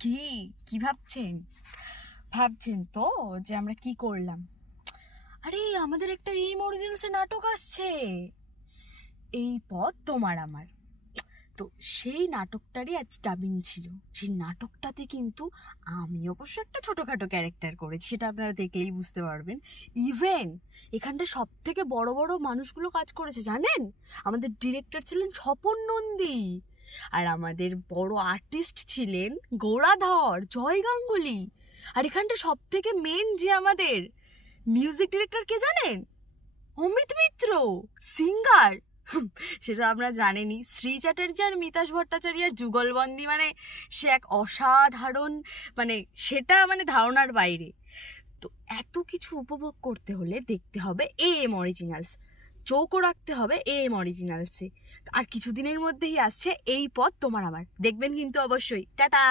কি কি ভাবছেন? ভাবছেন তো যে আমরা কি করলাম। আরে, আমাদের একটা এই অরিজিনালসে নাটক আসছে। এই পথ তোমার আমার। তো সেই নাটকটারই আজ ডাবিং ছিল। সেই নাটকটাতে কিন্তু আমি অবশ্য একটা ছোটোখাটো ক্যারেক্টার করেছি, সেটা আপনারা দেখলেই বুঝতে পারবেন। ইভেন এখানটা সব থেকে বড় বড় মানুষগুলো কাজ করেছে, জানেন? আমাদের ডিরেক্টর ছিলেন স্বপন নন্দী। আর আমাদের বড় আর্টিস্ট ছিলেন গৌরাধর জয় গাঙ্গুলি আর এখানটা সব থেকে মেন যে আমাদের মিউজিক ডিরেক্টর কে জানেন? অমিত মিত্র সিঙ্গার সেটা আমরা জানেনই শ্রী চ্যাটার্জি আর মিতাশ ভট্টাচার্যের যুগলবন্দি মানে সে এক অসাধারণ মানে সেটা মানে ধারণার বাইরে। তো এত কিছু উপভোগ করতে হলে দেখতে হবে এ এম অরিজিনালস চৌকো রাখতে হবে, এ এম অরিজিনালসে আর কিছুদিনের মধ্যেই আসছে এই পথ তোমার আমার দেখবেন কিন্তু অবশ্যই। টাটা!